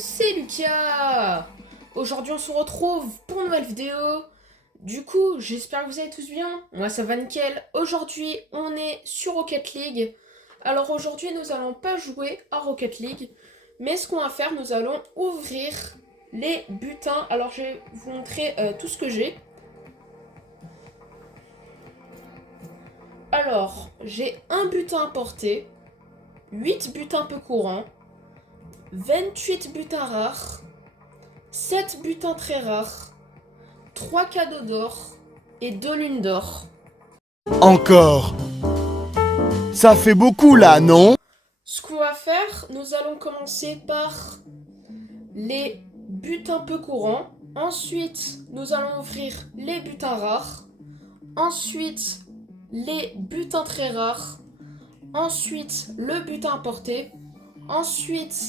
c'est Lucas. Aujourd'hui on se retrouve pour une nouvelle vidéo. Du coup, j'espère que vous allez tous bien. Moi ça va nickel. Aujourd'hui on est sur Rocket League. Alors aujourd'hui nous allons pas jouer à Rocket League. Mais ce qu'on va faire, nous allons ouvrir les butins. Alors je vais vous montrer tout ce que j'ai. Alors, j'ai un butin importé, 8 butins peu courants, 28 butins rares, 7 butins très rares, 3 cadeaux d'or et 2 lunes d'or. Encore. Ça fait beaucoup là, non? Ce qu'on va faire, nous allons commencer par les butins peu courants. Ensuite, nous allons ouvrir les butins rares. Ensuite, les butins très rares. Ensuite, le butin importé. Ensuite,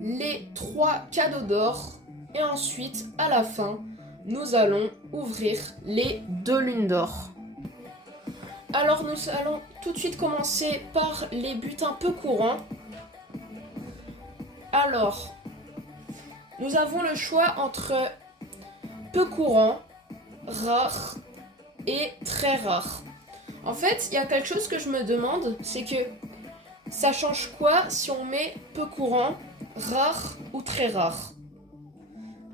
les 3 cadeaux d'or. Et ensuite, à la fin, nous allons ouvrir les 2 lunes d'or. Alors nous allons tout de suite commencer par les butins peu courants. Alors, nous avons le choix entre peu courant, rare et très rare. En fait, il y a quelque chose que je me demande, c'est que ça change quoi si on met peu courant, rare ou très rare.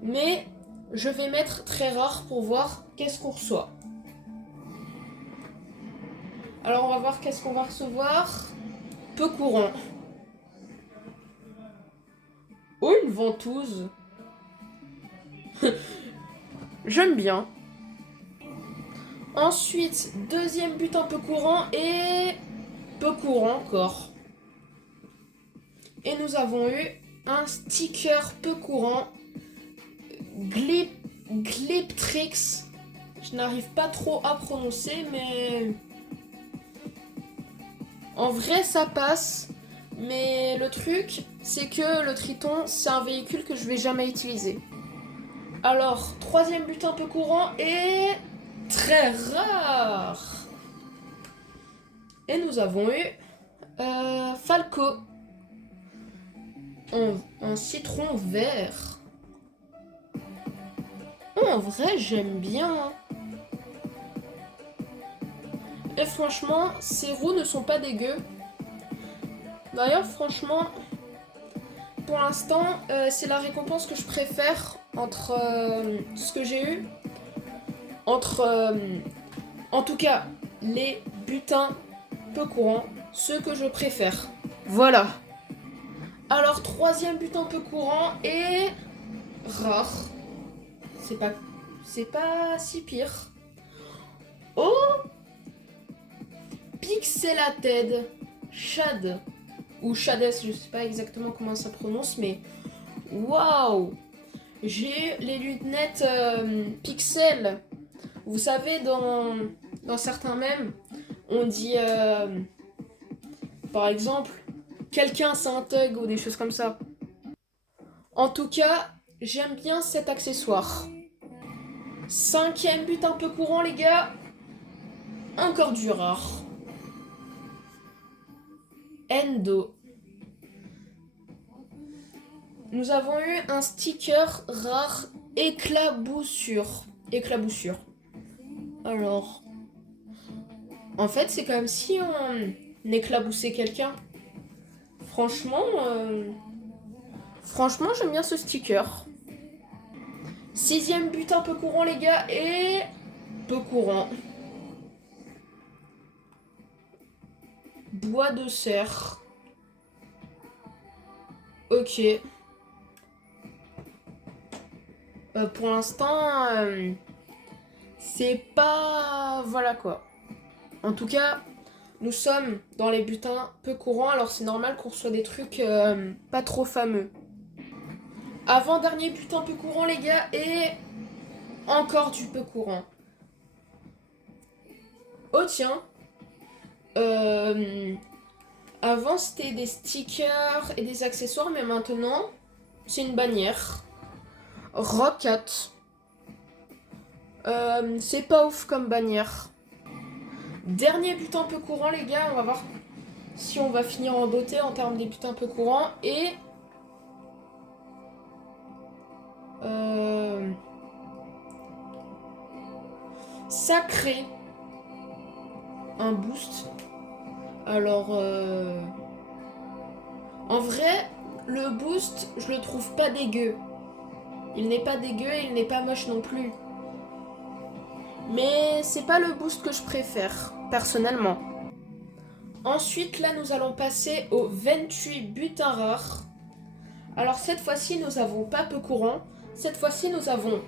Mais je vais mettre très rare pour voir qu'est-ce qu'on reçoit. Alors on va voir qu'est-ce qu'on va recevoir. Peu courant. Oh, une ventouse. J'aime bien. Ensuite, deuxième butin peu courant et peu courant encore. Et nous avons eu un sticker peu courant. Gliptrix. Je n'arrive pas trop à prononcer, mais en vrai ça passe. Mais le truc, c'est que le Triton, c'est un véhicule que je vais jamais utiliser. Alors, troisième butin peu courant et très rare. Et nous avons eu Falco. Un citron vert. Oh, en vrai, j'aime bien. Et franchement, ces roues ne sont pas dégueu. D'ailleurs, franchement, pour l'instant, c'est la récompense que je préfère entre ce que j'ai eu. Entre, en tout cas, les butins peu courants, ceux que je préfère. Voilà. Alors, troisième butin peu courant et rare. C'est pas si pire. Oh, Pixelated Shad ou Shades, je sais pas exactement comment ça prononce, mais waouh! J'ai les lunettes Pixel. Vous savez, dans certains mèmes, on dit par exemple quelqu'un c'est un thug ou des choses comme ça. En tout cas, j'aime bien cet accessoire. Cinquième but un peu courant, les gars. Encore du rare. Endo. Nous avons eu un sticker rare éclaboussure. Éclaboussure. Alors, en fait, c'est comme si on éclaboussait quelqu'un. Franchement, j'aime bien ce sticker. Sixième but un peu courant, les gars, et peu courant. Bois de serre. Ok. Pour l'instant, c'est pas... Voilà quoi. En tout cas, nous sommes dans les butins peu courants, alors c'est normal qu'on reçoit des trucs pas trop fameux. Avant-dernier butin peu courant, les gars, et encore du peu courant. Oh tiens. Avant, c'était des stickers et des accessoires, mais maintenant, c'est une bannière. Rocket. C'est pas ouf comme bannière. Dernier butin peu courant, les gars. On va voir si on va finir en beauté en termes des butins peu courants. Et Ça crée un boost. Alors, en vrai, le boost, je le trouve pas dégueu. Il n'est pas dégueu et il n'est pas moche non plus. Mais c'est pas le boost que je préfère, personnellement. Ensuite, là, nous allons passer au 28 butins rares. Alors, cette fois-ci, nous avons pas peu courant. Cette fois-ci, nous avons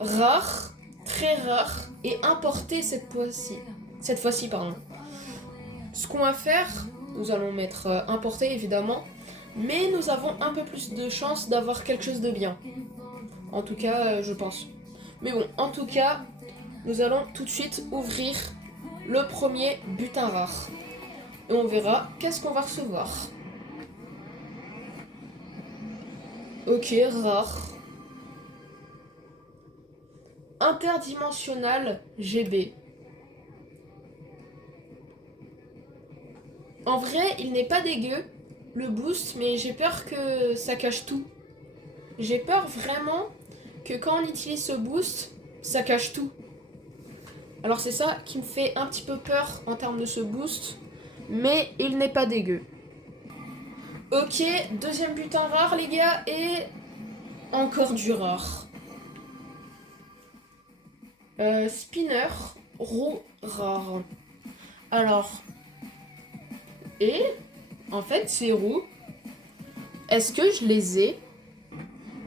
rare, très rare et importé cette fois-ci. Cette fois-ci, pardon. Ce qu'on va faire, nous allons mettre importé évidemment, mais nous avons un peu plus de chance d'avoir quelque chose de bien. En tout cas, je pense. Mais bon, en tout cas, nous allons tout de suite ouvrir le premier butin rare. Et on verra qu'est-ce qu'on va recevoir. Ok, rare. Interdimensional GB. En vrai, il n'est pas dégueu, le boost, mais j'ai peur que ça cache tout. J'ai peur vraiment que quand on utilise ce boost, ça cache tout. Alors c'est ça qui me fait un petit peu peur en termes de ce boost, mais il n'est pas dégueu. Ok, deuxième butin rare les gars, et encore du rare. Spinner, roue rare. Alors, et en fait ces roues, est-ce que je les ai?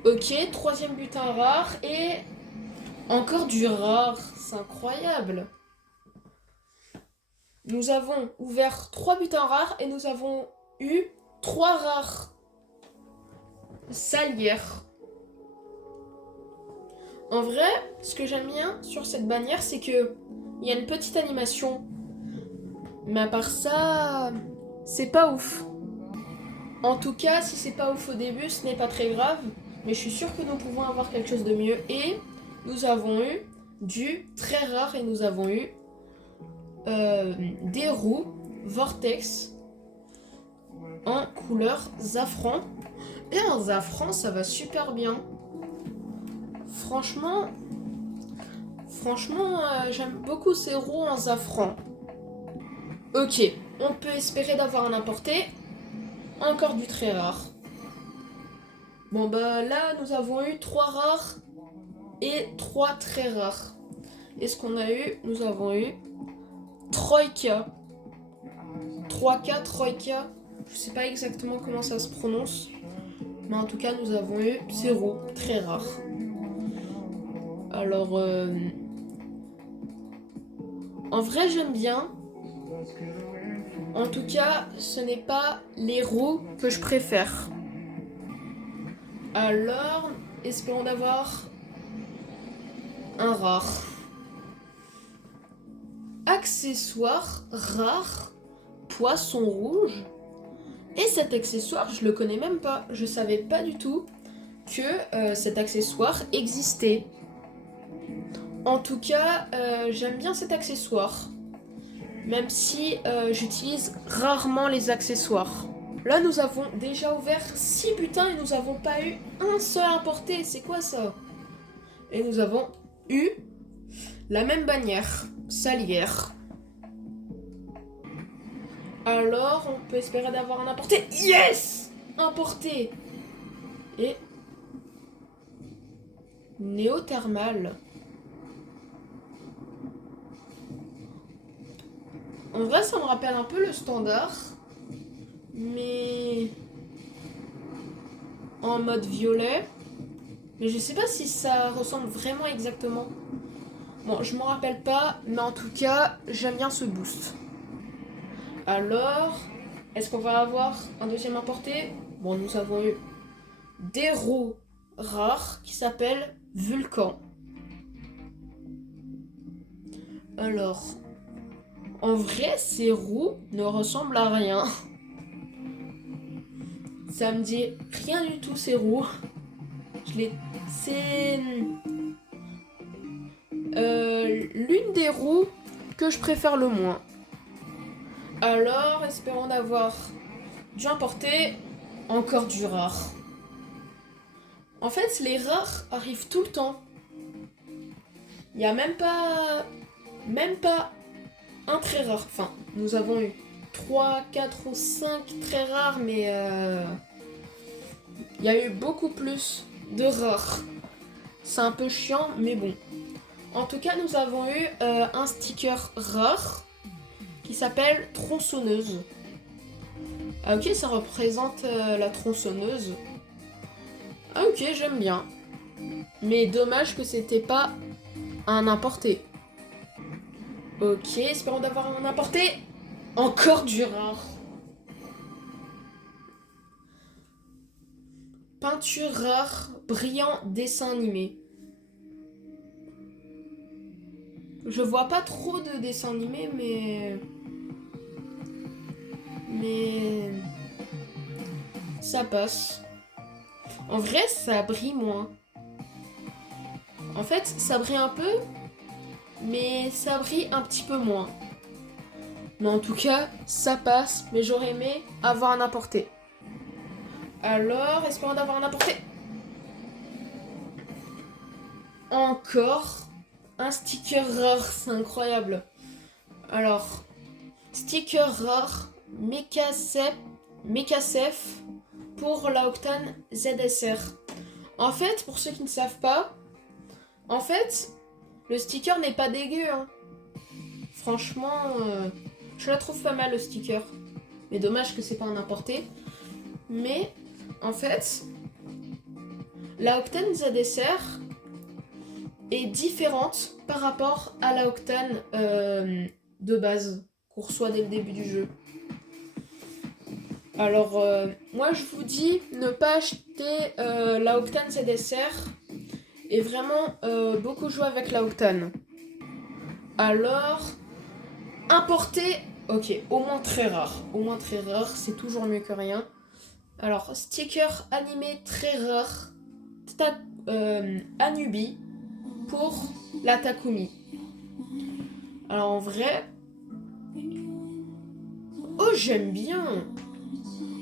Ok, troisième butin rare et encore du rare, c'est incroyable. Nous avons ouvert 3 butins rares et nous avons eu 3 rares. Salière. En vrai, ce que j'aime bien sur cette bannière, c'est que il y a une petite animation. Mais à part ça, c'est pas ouf. En tout cas, si c'est pas ouf au début, ce n'est pas très grave. Mais je suis sûre que nous pouvons avoir quelque chose de mieux. Et nous avons eu du très rare et nous avons eu des roues Vortex en couleur safran. Et un safran, ça va super bien. Franchement, j'aime beaucoup ces roues en safran. Ok, on peut espérer d'avoir un importé. Encore du très rare. Bon bah là, nous avons eu 3 rares et 3 très rares. Et ce qu'on a eu? Nous avons eu Troika. 3K, Troika. Je sais pas exactement comment ça se prononce. Mais en tout cas, nous avons eu 0, très rare. Alors, en vrai, j'aime bien. En tout cas, ce n'est pas les roues que je préfère. Alors, espérons d'avoir un rare. Accessoire rare, poisson rouge. Et cet accessoire, je le connais même pas. Je savais pas du tout que cet accessoire existait. En tout cas, j'aime bien cet accessoire. Même si j'utilise rarement les accessoires. Là, nous avons déjà ouvert 6 butins et nous n'avons pas eu un seul importé. C'est quoi ça? Et nous avons eu la même bannière, salière. Alors, on peut espérer d'avoir un importé. Yes! Importé! Et néothermal. En vrai, ça me rappelle un peu le standard, mais en mode violet. Mais je sais pas si ça ressemble vraiment exactement. Bon, je m'en rappelle pas, mais en tout cas, j'aime bien ce boost. Alors, est-ce qu'on va avoir un deuxième importé? Bon, nous avons eu des roues rares qui s'appellent Vulcan. Alors, en vrai, ces roues ne ressemblent à rien. Ça me dit rien du tout, ces roues. C'est l'une des roues que je préfère le moins. Alors, espérons d'avoir du importé, encore du rare. En fait, les rares arrivent tout le temps. Il n'y a même pas un très rare. Enfin, nous avons eu 3, 4 ou 5 très rares, mais il y a eu beaucoup plus de rares. C'est un peu chiant, mais bon. En tout cas, nous avons eu un sticker rare qui s'appelle tronçonneuse. Ah ok, ça représente la tronçonneuse. Ah ok, j'aime bien. Mais dommage que c'était pas un importé. Ok, espérons d'avoir un importé. Encore du rare. Peinture rare, brillant dessin animé. Je vois pas trop de dessins animés, mais ça passe. En vrai, ça brille moins. En fait, ça brille un peu, mais ça brille un petit peu moins. Mais en tout cas, ça passe, mais j'aurais aimé avoir un importé. Alors, espérons d'avoir un importé. Encore un sticker rare, c'est incroyable. Alors, sticker rare, Mekasef pour la Octane ZSR. En fait, pour ceux qui ne savent pas, en fait, le sticker n'est pas dégueu. Hein. Franchement, je la trouve pas mal le sticker. Mais dommage que c'est pas un importé. Mais, en fait, la Octane ZSR est différente par rapport à la Octane de base qu'on reçoit dès le début du jeu. Alors, moi je vous dis, ne pas acheter la Octane ZSR et vraiment beaucoup jouer avec la Octane. Alors, importer, ok, au moins très rare. Au moins très rare, c'est toujours mieux que rien. Alors, sticker animé très rare, Anubi pour la Takumi. Alors en vrai, oh j'aime bien.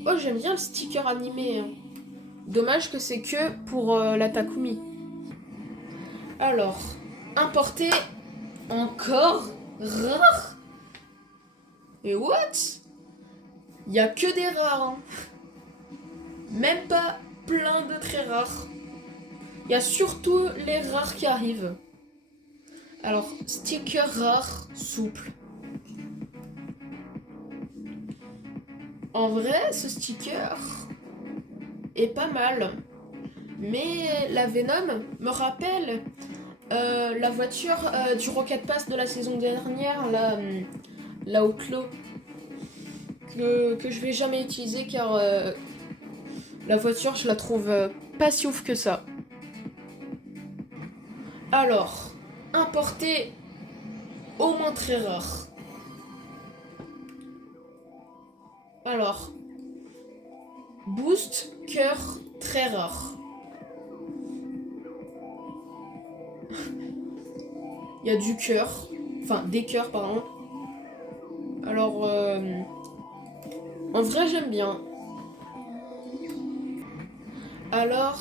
Oh j'aime bien le sticker animé. Hein. Dommage que c'est que pour la Takumi. Alors, importer encore rare. Et what? Il y a que des rares. Hein. Même pas plein de très rares. Il y a surtout les rares qui arrivent. Alors, sticker rare, souple. En vrai, ce sticker est pas mal. Mais la Venom me rappelle la voiture du Rocket Pass de la saison dernière, la Outlaw, que je vais jamais utiliser car la voiture, je la trouve pas si ouf que ça. Alors, importer au moins très rare. Alors, boost, cœur, très rare. Il y a du cœur, enfin des cœurs, pardon. Alors, en vrai, j'aime bien. Alors,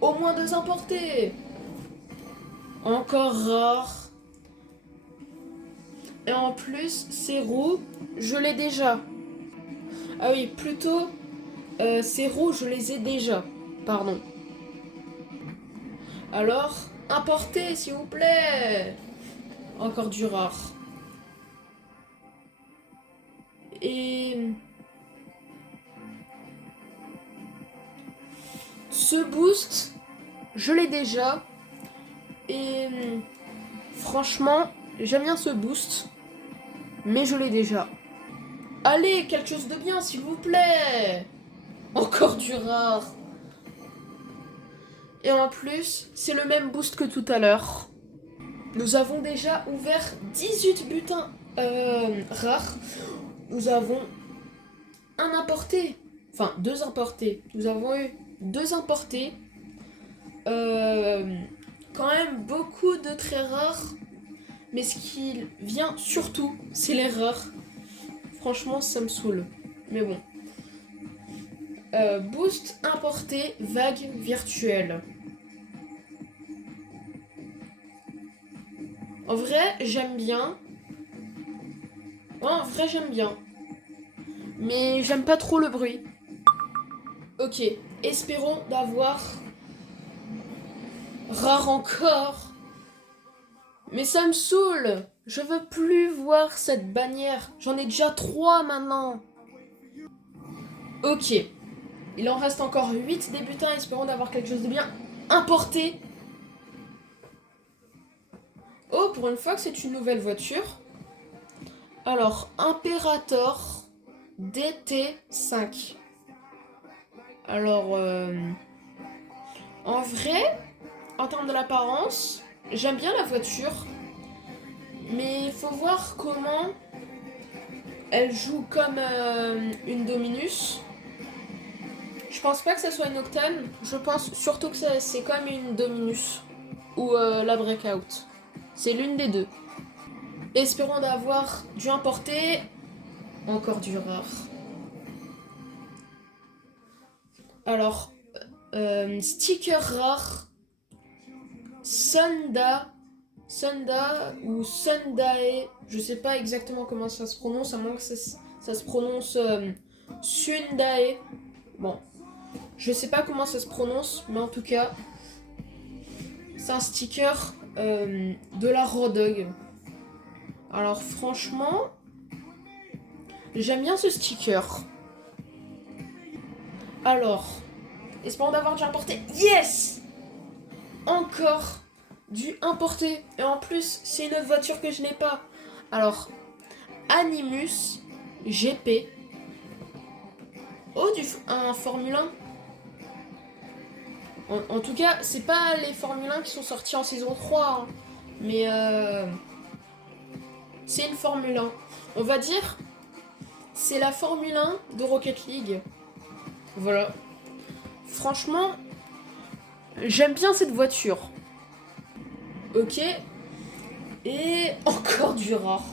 au moins 2 importés. Encore rare. Et en plus, ces roues, je l'ai déjà. Ah oui, plutôt, ces roues, je les ai déjà. Pardon. Alors, importez, s'il vous plaît. Encore du rare. Et ce boost, je l'ai déjà. Et franchement, j'aime bien ce boost. Mais je l'ai déjà. Allez, quelque chose de bien, s'il vous plaît. Encore du rare. Et en plus, c'est le même boost que tout à l'heure. Nous avons déjà ouvert 18 butins rares. Nous avons un importé. Enfin, 2 importés. Nous avons eu 2 importés. Quand même beaucoup de très rares. Mais ce qui vient surtout, c'est les rares. Franchement, ça me saoule. Mais bon. Boost importé, vague virtuelle. En vrai, j'aime bien. Ouais, en vrai, j'aime bien. Mais j'aime pas trop le bruit. Ok, espérons d'avoir rare encore. Mais ça me saoule. Je veux plus voir cette bannière. J'en ai déjà 3 maintenant. Ok. Il en reste encore 8 débutants. Espérons d'avoir quelque chose de bien importé. Oh, pour une fois que c'est une nouvelle voiture. Alors, Imperator DT5. Alors, en vrai, en termes de l'apparence, j'aime bien la voiture. Mais il faut voir comment elle joue comme une Dominus. Je pense pas que ça soit une Octane. Je pense surtout que c'est comme une Dominus. Ou la Breakout. C'est l'une des deux. Espérons d'avoir du importé. Encore du rare. Alors, sticker rare. Sunda ou Sundae. Je sais pas exactement comment ça se prononce, à moins que ça se prononce Sundae. Bon, je sais pas comment ça se prononce, mais en tout cas, c'est un sticker de la Raw Dog. Alors franchement, j'aime bien ce sticker. Alors, espérons d'avoir du importé. Yes! Encore du importé. Et en plus, c'est une autre voiture que je n'ai pas. Alors, Animus GP. Oh, un Formule 1. En tout cas, c'est pas les Formule 1 qui sont sortis en saison 3. Hein. Mais c'est une Formule 1. On va dire, c'est la Formule 1 de Rocket League. Voilà. Franchement, j'aime bien cette voiture. Ok. Et encore du rare.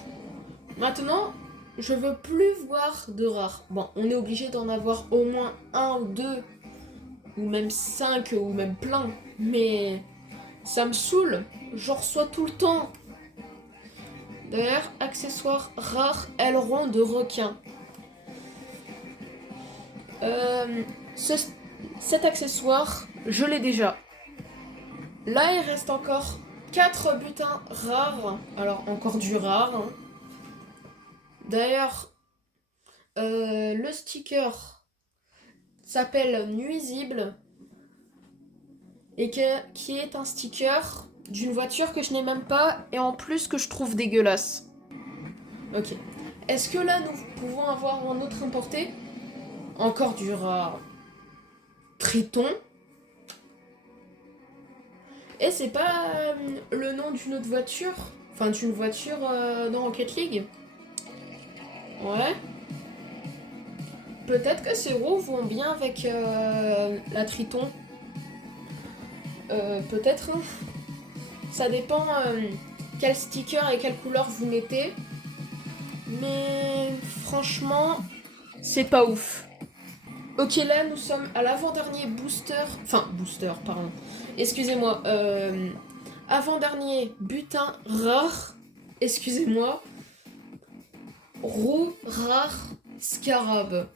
Maintenant, je veux plus voir de rare. Bon, on est obligé d'en avoir au moins 1 ou 2. Ou même 5, ou même plein. Mais ça me saoule. J'en reçois tout le temps. D'ailleurs, accessoire rare aileron de requin. Cet accessoire, je l'ai déjà. Là, il reste encore 4 butins rares. Alors, encore du rare. Hein. D'ailleurs, le sticker s'appelle Nuisible. Et qui est un sticker d'une voiture que je n'ai même pas. Et en plus que je trouve dégueulasse. Ok. Est-ce que là, nous pouvons avoir un autre importé? Encore du rare. Triton. Et c'est pas le nom d'une autre voiture? Enfin, d'une voiture dans Rocket League? Ouais. Peut-être que ces roues vont bien avec la Triton. Peut-être. Hein. Ça dépend quel sticker et quelle couleur vous mettez. Mais franchement, c'est pas ouf. Ok, là, nous sommes à l'avant-dernier booster. Enfin, booster, pardon. Excusez-moi. Avant-dernier butin rare. Excusez-moi. Roue rare scarab.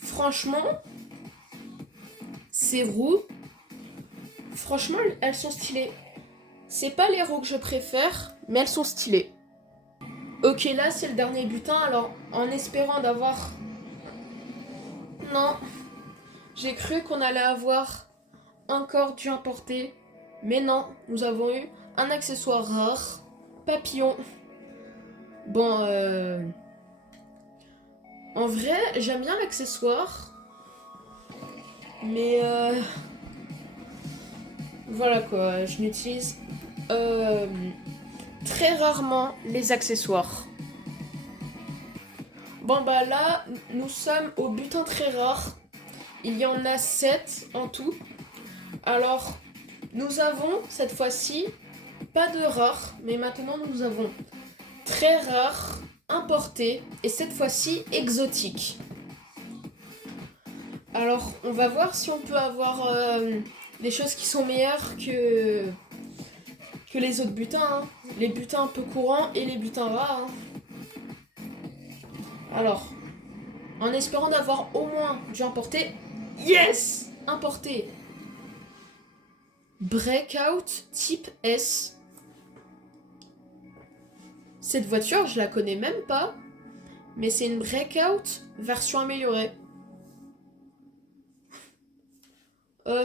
Franchement, ces roues, franchement, elles sont stylées. C'est pas les roues que je préfère, mais elles sont stylées. Ok, là, c'est le dernier butin. Alors, en espérant d'avoir... Non. J'ai cru qu'on allait avoir encore du importé. Mais non, nous avons eu un accessoire rare. Papillon. Bon, en vrai, j'aime bien l'accessoire. Mais voilà quoi, je n'utilise très rarement les accessoires. Bon bah là, nous sommes au butin très rare. Il y en a 7 en tout. Alors, nous avons cette fois-ci pas de rare, mais maintenant nous avons très rare, importé et cette fois-ci exotique. Alors, on va voir si on peut avoir des choses qui sont meilleures que les autres butins. Hein. Les butins un peu courants et les butins rares. Hein. Alors, en espérant d'avoir au moins du importé. Yes! Importé. Breakout type S. Cette voiture, je la connais même pas. Mais c'est une Breakout version améliorée.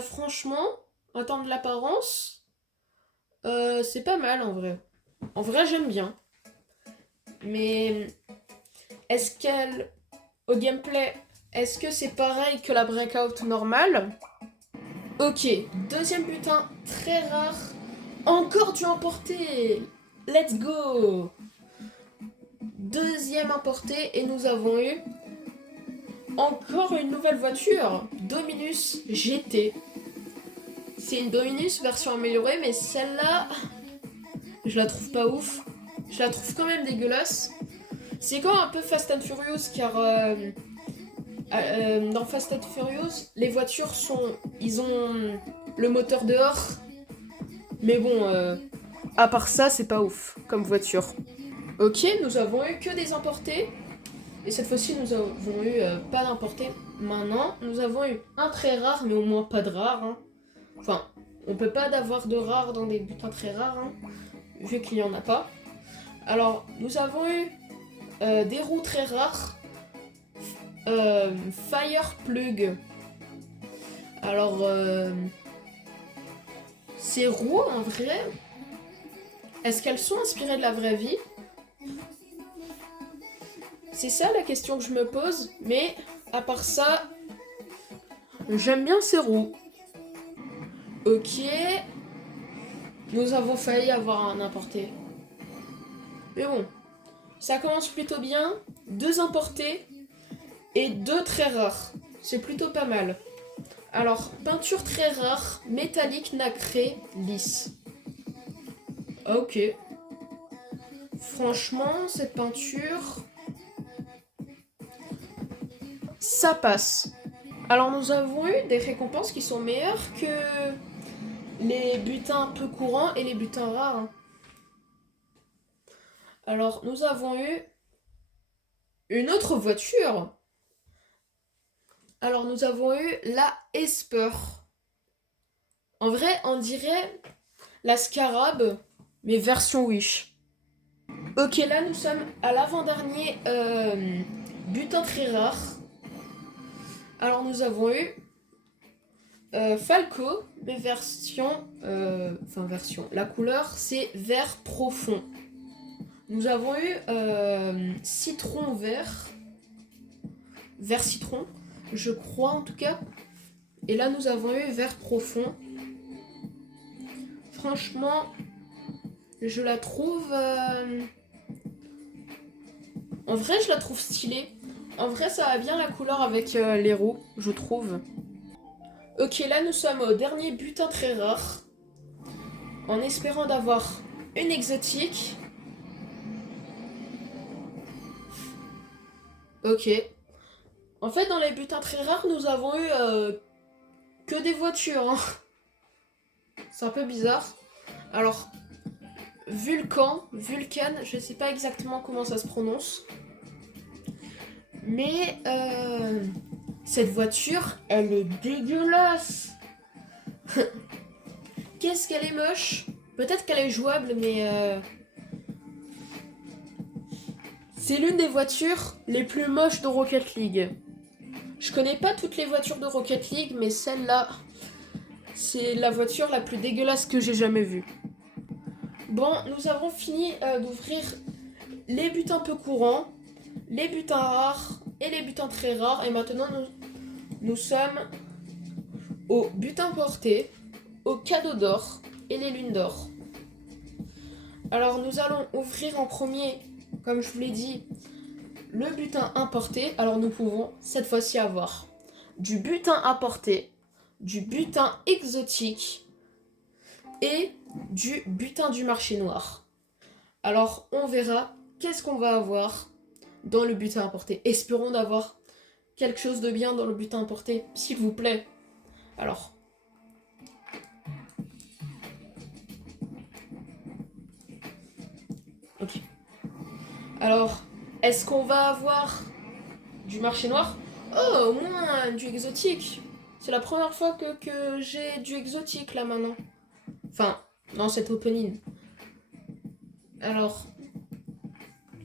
Franchement, en termes de l'apparence, c'est pas mal en vrai. En vrai, j'aime bien. Mais est-ce qu'elle, au gameplay, est-ce que c'est pareil que la Breakout normale? Ok, deuxième butin très rare. Encore du importé. Let's go. Deuxième importé et nous avons eu encore une nouvelle voiture. Dominus GT. C'est une Dominus version améliorée, mais celle-là, je la trouve pas ouf. Je la trouve quand même dégueulasse. C'est quand même un peu Fast and Furious, car dans Fast and Furious, les voitures ils ont le moteur dehors. Mais bon, à part ça, c'est pas ouf comme voiture. Ok, nous avons eu que des importés. Et cette fois-ci, nous avons eu pas d'importés. Maintenant, nous avons eu un très rare, mais au moins pas de rare. Hein. Enfin, on peut pas avoir de rare dans des butins très rares, hein, vu qu'il y en a pas. Alors, nous avons eu des roues très rares. Fire Plug. Alors, ces roues, en vrai, est-ce qu'elles sont inspirées de la vraie vie? C'est ça la question que je me pose, mais à part ça, j'aime bien ces roues. Ok, nous avons failli avoir un importé. Mais bon, ça commence plutôt bien. 2 importés et 2 très rares. C'est plutôt pas mal. Alors, peinture très rare, métallique nacré, lisse. Ok. Franchement, cette peinture, ça passe. Alors, nous avons eu des récompenses qui sont meilleures que les butins un peu courants et les butins rares. Hein. Alors, nous avons eu une autre voiture. Alors, nous avons eu la Esper. En vrai, on dirait la Scarab, mais version Wish. Ok, là, nous sommes à l'avant-dernier butin très rare. Alors, nous avons eu Falco, mais version... version. La couleur, c'est vert profond. Nous avons eu citron vert. Vert citron, je crois en tout cas. Et là, nous avons eu vert profond. Franchement, je la trouve... En vrai, je la trouve stylée. En vrai, ça va bien la couleur avec les roues, je trouve. Ok, là, nous sommes au dernier butin très rare. En espérant d'avoir une exotique. Ok. En fait, dans les butins très rares, nous avons eu que des voitures. Hein. C'est un peu bizarre. Alors, Vulcan, je sais pas exactement comment ça se prononce. Mais cette voiture, elle est dégueulasse. Qu'est-ce qu'elle est moche. Peut-être qu'elle est jouable, mais c'est l'une des voitures les plus moches de Rocket League. Je connais pas toutes les voitures de Rocket League, mais celle-là, c'est la voiture la plus dégueulasse que j'ai jamais vue. Bon, nous avons fini d'ouvrir les butins peu courants, les butins rares et les butins très rares. Et maintenant, nous sommes aux butins portés, aux cadeaux d'or et les lunes d'or. Alors, nous allons ouvrir en premier, comme je vous l'ai dit, le butin importé. Alors, nous pouvons cette fois-ci avoir du butin importé, du butin exotique et du butin du marché noir. Alors, on verra qu'est-ce qu'on va avoir dans le butin importé. Espérons d'avoir quelque chose de bien dans le butin importé, s'il vous plaît. Alors. Ok. Alors, est-ce qu'on va avoir du marché noir? Oh, au moins du exotique. C'est la première fois que j'ai du exotique là maintenant. Enfin, dans cette opening. Alors,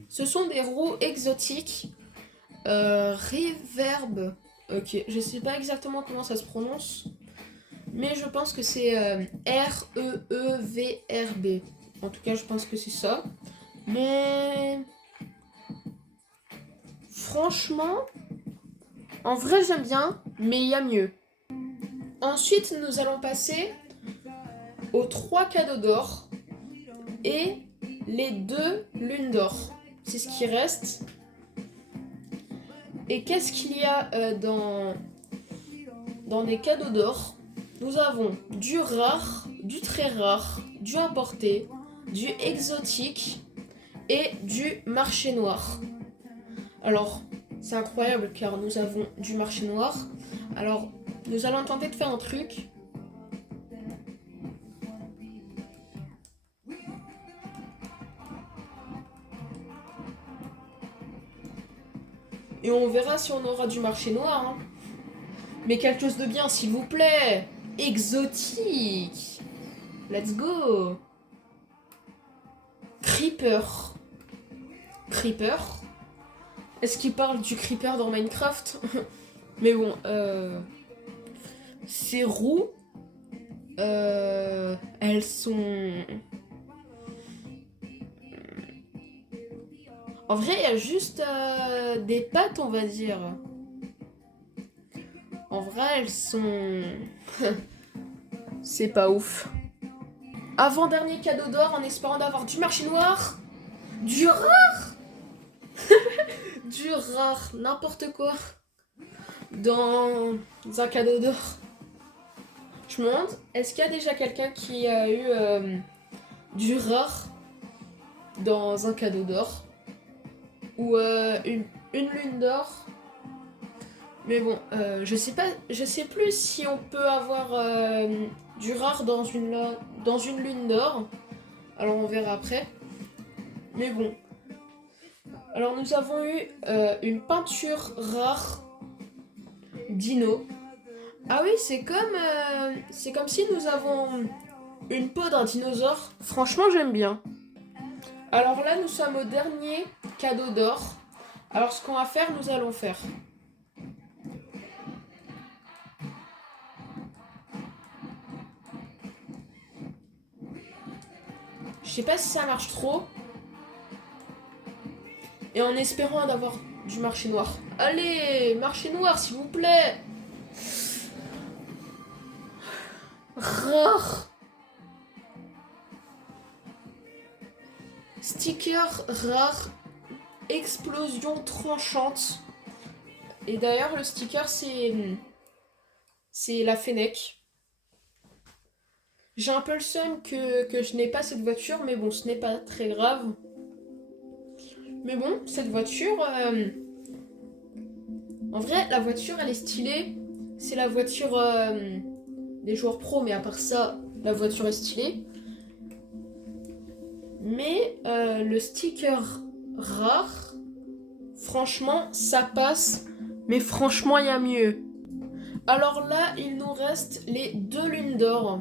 ce sont des roues exotiques. Reverb. Ok, je sais pas exactement comment ça se prononce. Mais je pense que c'est Reeverb. En tout cas, je pense que c'est ça. Mais... franchement, en vrai, j'aime bien, mais il y a mieux. Ensuite, nous allons passer aux 3 cadeaux d'or et les 2 lunes d'or. C'est ce qui reste. Et qu'est-ce qu'il y a dans les cadeaux d'or? Nous avons du rare, du très rare, du importé, du exotique et du marché noir. Alors, c'est incroyable car nous avons du marché noir. Alors, nous allons tenter de faire un truc. Et on verra si on aura du marché noir. Hein. Mais quelque chose de bien, s'il vous plaît. Exotique. Let's go. Creeper. Creeper. Est-ce qu'il parle du creeper dans Minecraft? Mais bon, ces roues, elles sont... En vrai, il y a juste des pattes, on va dire. En vrai, elles sont... C'est pas ouf. Avant-dernier cadeau d'or en espérant d'avoir du marché noir. Du rare. Du rare, n'importe quoi. Dans un cadeau d'or. Je me demande, est-ce qu'il y a déjà quelqu'un qui a eu du rare dans un cadeau d'or? Ou une lune d'or? Mais bon, je sais plus si on peut avoir du rare dans une lune d'or. Alors on verra après. Mais bon. Alors nous avons eu une peinture rare dino. Ah oui, c'est comme si nous avons une peau d'un dinosaure. Franchement, j'aime bien. Alors là, nous sommes au dernier cadeau d'or. Alors ce qu'on va faire, nous allons faire. Je sais pas si ça marche trop. Et en espérant d'avoir du marché noir. Allez, marché noir, s'il vous plaît. Rare. Sticker rare. Explosion tranchante. Et d'ailleurs, le sticker, c'est la Fennec. J'ai un peu le seum que je n'ai pas cette voiture, mais bon, ce n'est pas très grave. Mais bon, cette voiture... en vrai, la voiture, elle est stylée. C'est la voiture des joueurs pro, mais à part ça, la voiture est stylée. Mais le sticker rare, franchement, ça passe. Mais franchement, il y a mieux. Alors là, il nous reste les 2 lunes d'or.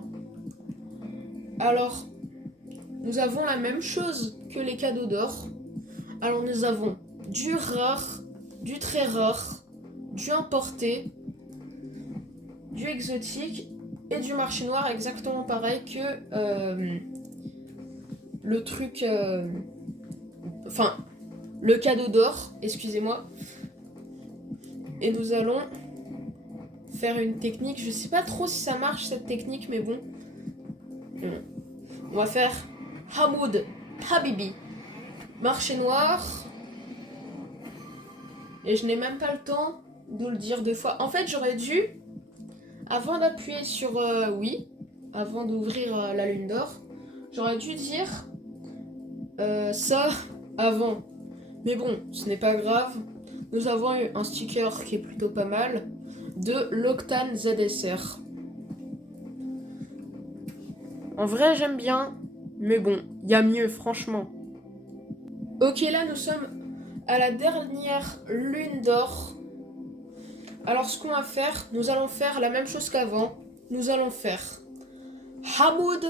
Alors, nous avons la même chose que les cadeaux d'or. Alors, nous avons du rare, du très rare, du importé, du exotique et du marché noir, exactement pareil que le truc... Enfin, le cadeau d'or, excusez-moi. Et nous allons faire une technique. Je sais pas trop si ça marche cette technique, mais bon. On va faire Hamoud Habibi. Marché noir. Et je n'ai même pas le temps de le dire 2 fois. En fait, j'aurais dû, avant d'appuyer sur oui, avant d'ouvrir la lune d'or, j'aurais dû dire ça avant. Mais bon, ce n'est pas grave. nous avons eu un sticker qui est plutôt pas mal de l'Octane ZSR. En vrai, j'aime bien, mais bon, il y a mieux, franchement. Ok, là, nous sommes à la dernière lune d'or. Alors, ce qu'on va faire, nous allons faire la même chose qu'avant. Nous allons faire Hamoud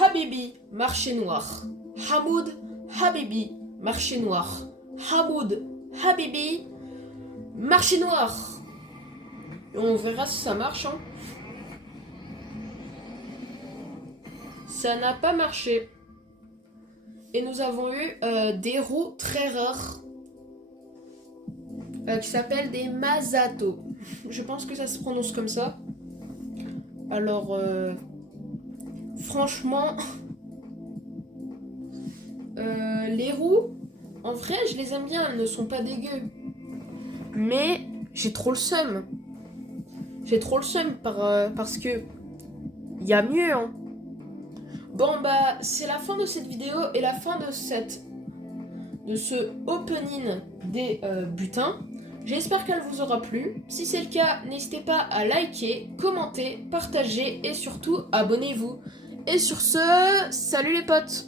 Habibi, marché noir. Hamoud Habibi, marché noir. Hamoud Habibi, marché noir. Et on verra si ça marche, hein. Ça n'a pas marché. Et nous avons eu des roues très rares qui s'appellent des Masato. Je pense que ça se prononce comme ça. Alors, franchement, les roues, en vrai, je les aime bien, elles ne sont pas dégueu. Mais j'ai trop le seum. J'ai trop le seum parce que il y a mieux, hein. Bon bah c'est la fin de cette vidéo et la fin de ce opening des butins. J'espère qu'elle vous aura plu. Si c'est le cas, n'hésitez pas à liker, commenter, partager et surtout abonnez-vous. Et sur ce, salut les potes!